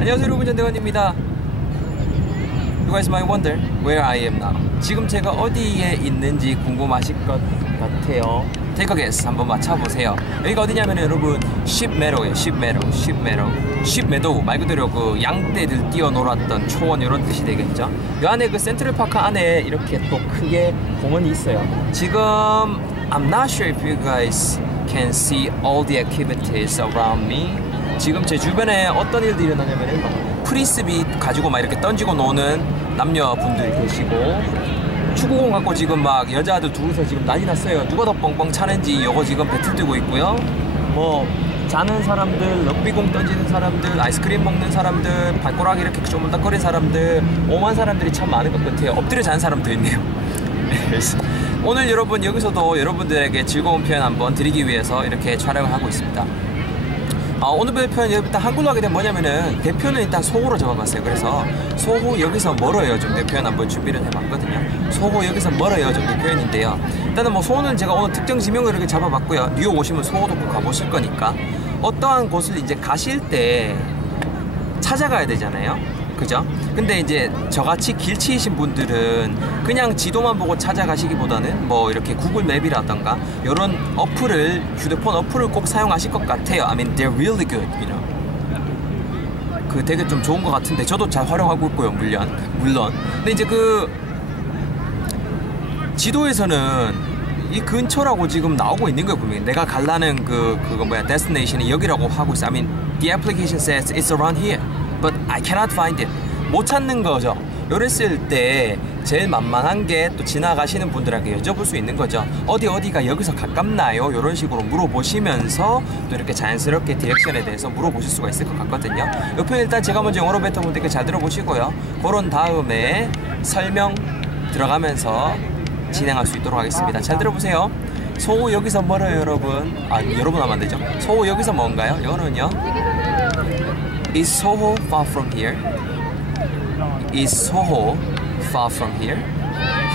안녕하세요 여러분 전대건입니다. You guys might wonder where I am now. 지금 제가 어디에 있는지 궁금하실 것 같아요. Take a guess. 한번 맞춰보세요. 여기가 어디냐면 여러분 쉽메로예요 쉽메로 쉽메로. 쉽메도우 말 그대로 그 양떼들 뛰어놀았던 초원 이런 뜻이 되겠죠? 이 안에 그 센트럴파크 안에 이렇게 또 크게 공원이 있어요. 지금 I'm not sure if you guys can see all the activities around me 지금 제 주변에 어떤 일들이 일어나냐면은 막 프리스비 가지고 막 이렇게 던지고 노는 남녀분들이 계시고 축구공 갖고 지금 막 여자들 둘이서 지금 난리 났어요. 누가 더 뻥뻥 차는지 요거 지금 배틀 뜨고 있고요. 뭐 자는 사람들, 럭비공 던지는 사람들, 아이스크림 먹는 사람들, 발꼬락이 이렇게 쪼물딱거리는 사람들, 오만 사람들이 참 많은 것 같아요. 엎드려 자는 사람도 있네요. 그래서 오늘 여러분 여기서도 여러분들에게 즐거운 표현 한번 드리기 위해서 이렇게 촬영을 하고 있습니다. 아, 오늘 배울 표현 일단 한글로 하게 되면 뭐냐면은 대표는 일단 소호로 잡아봤어요. 그래서 소호 여기서 멀어요 정도 표현 한번 준비를 해봤거든요. 소호 여기서 멀어요 정도 표현인데요. 일단은 뭐 소호는 제가 오늘 특정 지명을 이렇게 잡아봤고요. 뉴욕 오시면 소호도 꼭 가보실 거니까 어떠한 곳을 이제 가실 때 찾아가야 되잖아요. 그죠? 근데 이제 저같이 길치이신 분들은 그냥 지도만 보고 찾아가시기보다는 뭐 이렇게 구글 맵이라던가 이런 어플을 휴대폰 어플을 꼭 사용하실 것 같아요. I mean they're really good, you know. 그 되게 좀 좋은 것 같은데 저도 잘 활용하고 있고요, 물론 물론. 근데 이제 그 지도에서는 이 근처라고 지금 나오고 있는 거예요 분명히 내가 갈라는 그 그거 뭐야 데스티네이션이 여기라고 하고 있어. I mean the application says it's around here, but I cannot find it. 못 찾는 거죠. 이랬을 때 제일 만만한 게 또 지나가시는 분들에게 여쭤볼 수 있는 거죠. 어디 어디가 여기서 가깝나요? 이런 식으로 물어보시면서 또 이렇게 자연스럽게 디렉션에 대해서 물어보실 수가 있을 것 같거든요. 이 표현 일단 제가 먼저 영어로 뱉어볼 테니까 잘 들어보시고요. 그런 다음에 설명 들어가면서 진행할 수 있도록 하겠습니다. 잘 들어보세요. 소호 여기서 멀어요, 여러분. 아, 여러분 하면 안 되죠. 소호 여기서 뭔가요? 영어는요. Is Soho far from here? Is Soho far from here?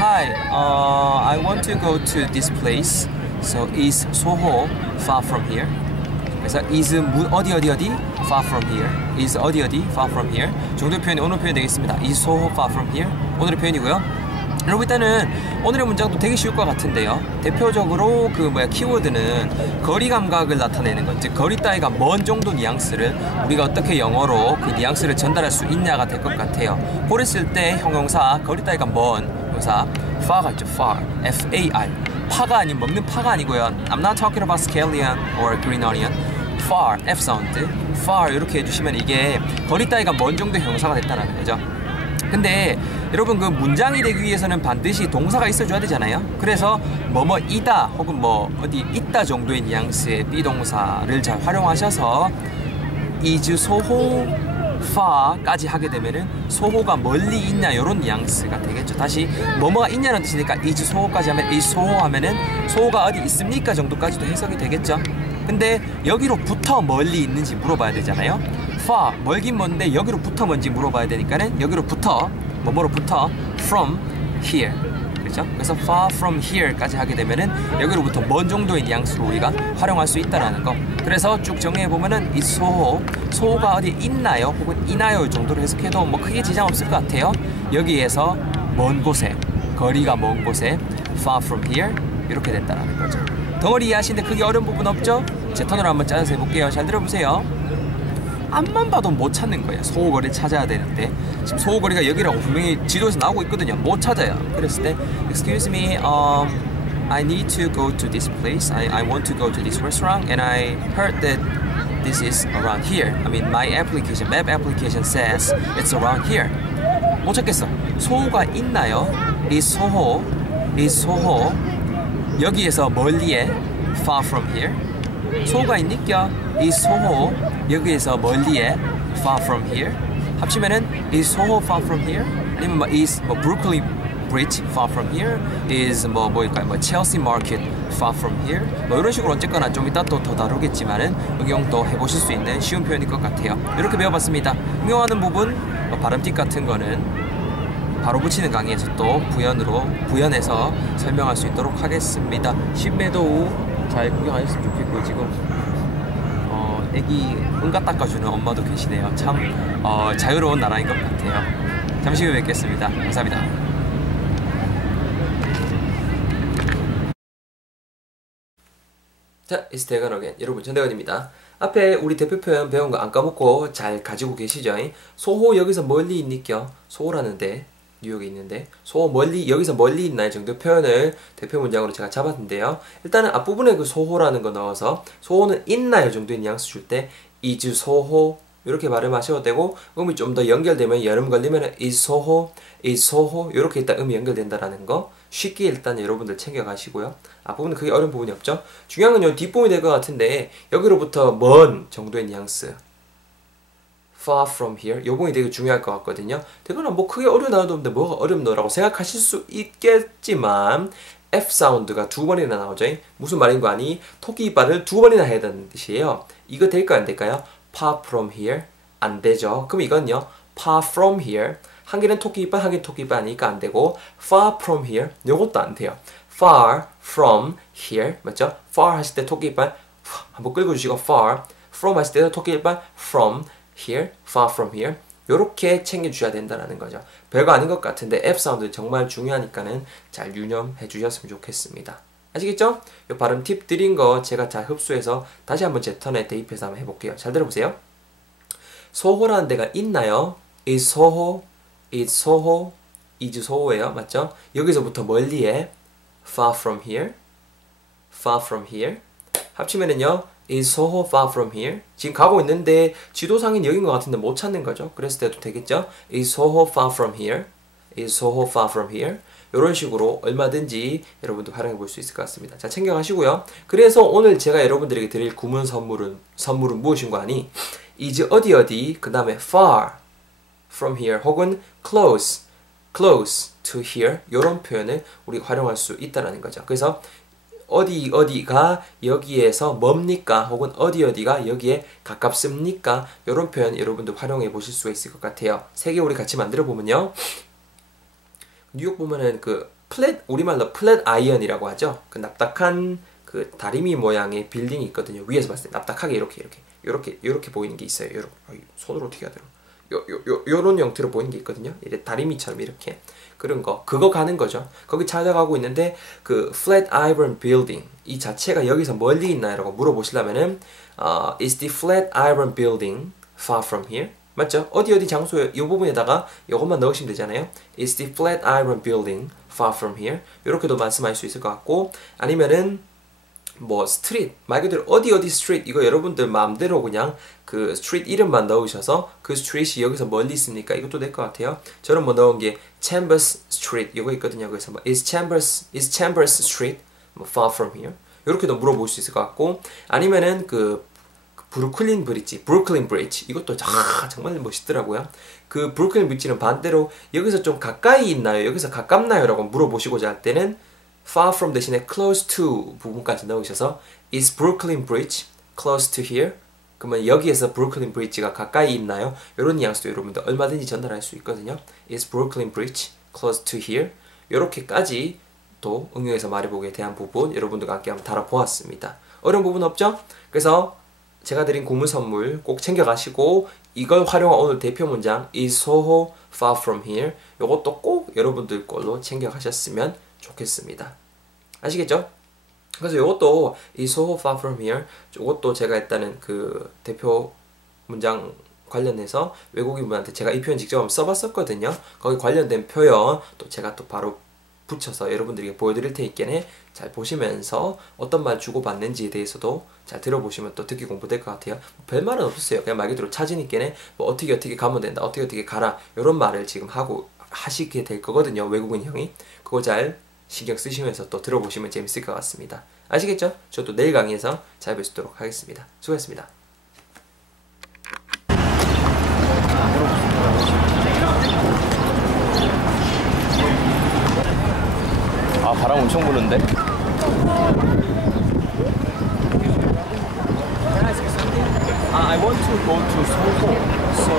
Hi, uh, I want to go to this place. So is Soho far from here? 그래서 is 무, 어디 어디 어디 far from here. is 어디 어디 far from here. 정도 표현이 오늘 표현 되겠습니다. is Soho far from here. 오늘의 표현이고요. 여러분 일단은 오늘의 문장도 되게 쉬울 것 같은데요. 대표적으로 그 뭐야 키워드는 거리 감각을 나타내는 것, 즉 거리 따위가 먼 정도 뉘앙스를 우리가 어떻게 영어로 그 뉘앙스를 전달할 수 있냐가 될 것 같아요. 그랬을 때 형용사 거리 따위가 먼 형사 far가 있죠, far, F-A-R. 파가 아닌 먹는 파가 아니고요. I'm not talking about scallion or green onion. far, F 사운드, far 이렇게 해주시면 이게 거리 따위가 먼 정도 형용사가 됐다는 거죠. 근데 여러분 그 문장이 되기 위해서는 반드시 동사가 있어줘야 되잖아요. 그래서 뭐뭐이다 혹은 뭐 어디 있다 정도의 뉘앙스의 비동사를 잘 활용하셔서 is 소호 fa까지 하게 되면은 소호가 멀리 있냐 이런 뉘앙스가 되겠죠. 다시 뭐뭐가 있냐는 뜻이니까 is 소호까지 하면 is 소호 하면은 소호가 어디 있습니까 정도까지도 해석이 되겠죠. 근데 여기로부터 멀리 있는지 물어봐야 되잖아요. far 멀긴 먼데 여기로부터 뭔지 물어봐야 되니까는 여기로부터 뭐뭐로부터 from here 그렇죠? 그래서 far from here까지 하게 되면은 여기로부터 먼 정도의 뉘앙스로 우리가 활용할 수 있다라는 거. 그래서 쭉 정리해 보면은 이 소호 소호가 어디 있나요? 혹은 있나요? 정도로 해석해도 뭐 크게 지장 없을 것 같아요. 여기에서 먼 곳에 거리가 먼 곳에 far from here 이렇게 된다라는 거죠. 덩어리 이해하시는데 크게 어려운 부분 없죠? 제 턴으로 한번 짜서 해볼게요. 잘 들어보세요. 앞만 봐도 못 찾는 거예요. 소호거리 찾아야 되는데 지금 소호거리가 여기라고 분명히 지도에서 나오고 있거든요. 못 찾아요. 그랬을 때 Excuse me, um, I need to go to this place. I, I want to go to this restaurant and I heard that this is around here. I mean, my application, map application says it's around here. 못 찾겠어. 소호가 있나요? 이 소호, 이 소호 여기에서 멀리에 far from here. 소호가 있니까 이 소호 여기에서 멀리에 far from here. 합치면은 is 소호 far from here 아니면 뭐 is 뭐 Brooklyn Bridge far from here is 뭐 뭐일까요? 뭐 Chelsea Market far from here. 뭐 이런 식으로 어쨌거나 좀 이따 또 더 다루겠지만은 응용도 해보실 수 있는 쉬운 표현일 것 같아요. 이렇게 배워봤습니다. 응용하는 부분 뭐 발음팁 같은 거는 바로 붙이는 강의에서 또 부연으로 부연해서 설명할 수 있도록 하겠습니다. 신매도 잘 구경하셨으면 좋겠고 지금 애기 응가 닦아주는 엄마도 계시네요. 참 어, 자유로운 나라인 것 같아요. 잠시 후에 뵙겠습니다. 감사합니다. 자, 이스 대건 어겐 여러분 전대건입니다. 앞에 우리 대표 표현 배운 거 안 까먹고 잘 가지고 계시죠? 소호 여기서 멀리 있니껴 소호라는데 뉴욕에 있는데 소호 멀리 여기서 멀리 있나요 정도 표현을 대표 문장으로 제가 잡았는데요. 일단은 앞부분에 그 소호라는 거 넣어서 소호는 있나요 정도의 뉘앙스 줄때 is 소호 이렇게 발음하셔도 되고 음이 좀 더 연결되면 여름 걸리면 is 소호 is 소호 이렇게 일단 음이 연결된다라는 거 쉽게 일단 여러분들 챙겨가시고요. 앞부분은 크게 어려운 부분이 없죠. 중요한 건 요 뒷부분이 될 것 같은데 여기로부터 먼 정도의 뉘앙스 far from here 요 부분이 되게 중요할 것 같거든요. 대거는 뭐 크게 어려운 단어도 없는데 뭐가 어렵노라고 생각하실 수 있겠지만 F 사운드가 두 번이나 나오죠. 무슨 말인 거 아니? 토끼 이빨을 두 번이나 해야 되는 뜻이에요. 이거 될까요? 안 될까요? far from here 안 되죠. 그럼 이건요. far from here 한 개는 토끼 이빨, 한 개는 토끼 이빨 아니니까 안 되고 far from here 요것도 안 돼요. far from here 맞죠? far 하실 때 토끼 이빨 한번 끌고 주시고 far from 하실 때도 토끼 이빨 from here, far from here 요렇게 챙겨주셔야 된다는 거죠. 별거 아닌 것 같은데 F 사운드 정말 중요하니까는 잘 유념해 주셨으면 좋겠습니다. 아시겠죠? 요 발음 팁 드린 거 제가 잘 흡수해서 다시 한번 제 턴에 대입해서 한번 해볼게요. 잘 들어보세요. 소호라는 데가 있나요? is 소호, is 소호, is 소호예요. 맞죠? 여기서부터 멀리에 far from here, far from here 합치면은요 is so far from here. 지금 가고 있는데 지도상인 여긴 것 같은데 못 찾는 거죠. 그랬을 때도 되겠죠? Is so far from here. Is so far from here. 이런 식으로 얼마든지 여러분도 활용해 볼 수 있을 것 같습니다. 자 챙겨 가시고요. 그래서 오늘 제가 여러분들에게 드릴 구문 선물은 선물은 무엇인가 하니? is 어디 어디? 그 다음에 far from here 혹은 close close to here. 이런 표현을 우리가 활용할 수 있다는 거죠. 그래서 어디 어디가 여기에서 뭡니까? 혹은 어디 어디가 여기에 가깝습니까? 이런 표현 여러분들 활용해 보실 수가 있을 것 같아요. 세 개 우리 같이 만들어 보면요. 뉴욕 보면은 그 플랫 우리말로 플랫 아이언이라고 하죠. 그 납작한 그 다리미 모양의 빌딩이 있거든요. 위에서 봤을 때 납작하게 이렇게 이렇게 이렇게 이렇게 보이는 게 있어요. 이렇게. 손으로 어떻게 되나 요, 요, 요, 요런 형태로 보이는 게 있거든요 이래 다리미처럼 이렇게 그런 거 그거 가는 거죠. 거기 찾아가고 있는데 그 Flat Iron Building 이 자체가 여기서 멀리 있나요 라고 물어보시려면은 어, Is the Flat Iron Building far from here? 맞죠? 어디 어디 장소에 이 부분에다가 이것만 넣으시면 되잖아요. Is the Flat Iron Building far from here? 이렇게도 말씀할 수 있을 것 같고 아니면은 뭐 스트릿 말 그대로 어디 어디 스트릿 이거 여러분들 마음대로 그냥 그 스트릿 이름만 넣으셔서 그 스트릿이 여기서 멀리 있습니까? 이것도 될 것 같아요. 저는 뭐 넣은 게 Chambers Street 이거 있거든요. 그래서 뭐 is Chambers is Chambers Street 뭐 far from here 이렇게도 물어볼 수 있을 것 같고 아니면은 그 브루클린 브릿지, 브루클린 브릿지 이것도 아, 정말 멋있더라고요. 그 브루클린 브릿지는 반대로 여기서 좀 가까이 있나요? 여기서 가깝나요? 라고 물어보시고자 할 때는 far from 대신에 close to 부분까지 넣으셔서 is Brooklyn Bridge close to here? 그러면 여기에서 브루클린 브릿지가 가까이 있나요? 이런 뉘앙스도 여러분들 얼마든지 전달할 수 있거든요. is Brooklyn Bridge close to here? 이렇게까지 또 응용해서 말해보기에 대한 부분 여러분들과 함께 한번 달아보았습니다. 어려운 부분 없죠? 그래서 제가 드린 고문 선물 꼭 챙겨가시고 이걸 활용한 오늘 대표 문장 is Soho far from here 이것도 꼭 여러분들 걸로 챙겨가셨으면 좋겠습니다. 아시겠죠? 그래서 이것도 이 so far from here 이것도 제가 했다는 그 대표 문장 관련해서 외국인분한테 제가 이 표현 직접 써봤었거든요. 거기 관련된 표현 또 제가 또 바로 붙여서 여러분들에게 보여드릴 테니까 잘 보시면서 어떤 말 주고받는지에 대해서도 잘 들어보시면 또 듣기 공부될 것 같아요. 뭐 별말은 없었어요. 그냥 말 그대로 찾으니까 뭐 어떻게 어떻게 가면 된다. 어떻게 어떻게 가라. 이런 말을 지금 하고 하시게 될 거거든요. 외국인 형이. 그거 잘 신경 쓰시면서 또 들어보시면 재밌을 것 같습니다. 아시겠죠? 저도 내일 강의에서 잘 뵙도록 하겠습니다. 수고하셨습니다. 바람 엄청 부는데? Uh, I want to go to Soho. So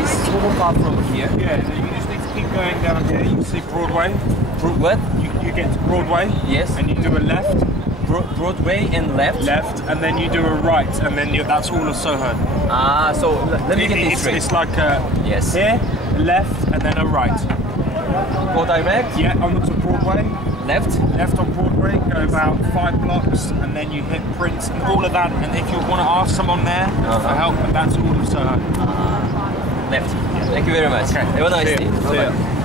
is Soho far from here? Yeah, so you just need to keep going down here. You can see Broadway. Bro- what? You, you get to Broadway. Yes. And you do a left. Bro- Broadway and left. left, and then you do a right, and then you, that's all of Soho. Ah, so l- let me It- get this it's, straight. it's like a Yes. here, left, and then a right. Go direct. Yeah, onto Broadway. Left. Left on Broadway, go about five blocks, and then you hit Prince and all of that. And if you want to ask someone there Uh-huh. for help, that's all of Soho. Left. Thank you very much. Okay. Have a nice day.